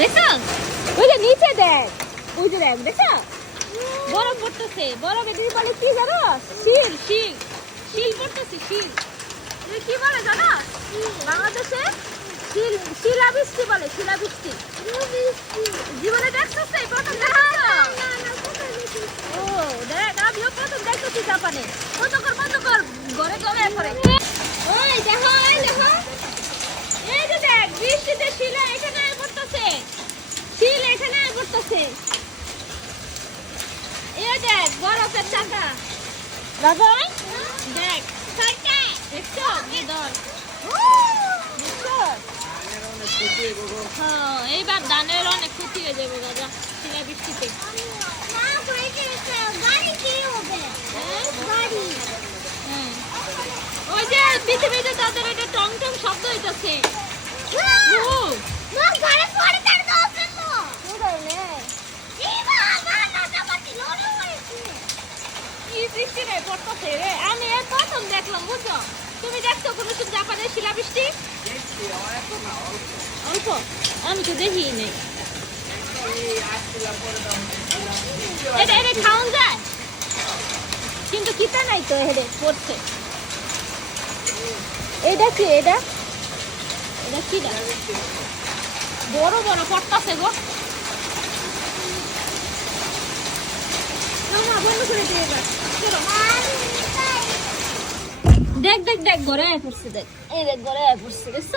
দেখো ওই যে নিচে দেখ, ওই যে দেখ, দেখো বরফ পড়তেছে। বরফ এটি বলে কি জানো? শিল, শিল, শিল পড়তেছে, শিল। এটা কি বলে জানো বাংলাদেশে? শিল, শিলাবৃষ্টি বলে, শিলাবৃষ্টি। জীবনে দেখছো এই প্রথম দেখছো? ও দেখ, আমিও প্রথম দেখতেছি জাপানে। বন্ধ কর, বন্ধ কর, ঘরে ঘরে করে। ওই দেখো, এই দেখো, এই যে দেখ বৃষ্টিতে শিলা এখানে পড়তেছে, শিল এখানে পড়তেছে। এই দেখ বরফের চাকা বাবা, দেখ দেখছো? এইবার ধানের অনেক ক্ষতি হয়ে যাবে দাদা শিলা বৃষ্টিতে। ওই যে পৃথিবীতে তাদের একটা টং টং শব্দ হইতেছে। আমি এর প্রথম দেখলাম, বুঝছো? তুমি দেখছো কোনো সময় জাপানের শিলাবৃষ্টি? অল্প, আমি তো দেখি নেই। এটা এটা খাওয়া যায় কিন্তু কিতা নাই তো হেরে পড়ছে। এটা কি? এটা এটা কি? বড় বড় পড়তাছে গো। বন্ধ করে দিয়ে এবার দেখ দেখ দেখ ঘরে পড়ছে, দেখ এই দেখ ঘরে পড়ছে, দেখছ?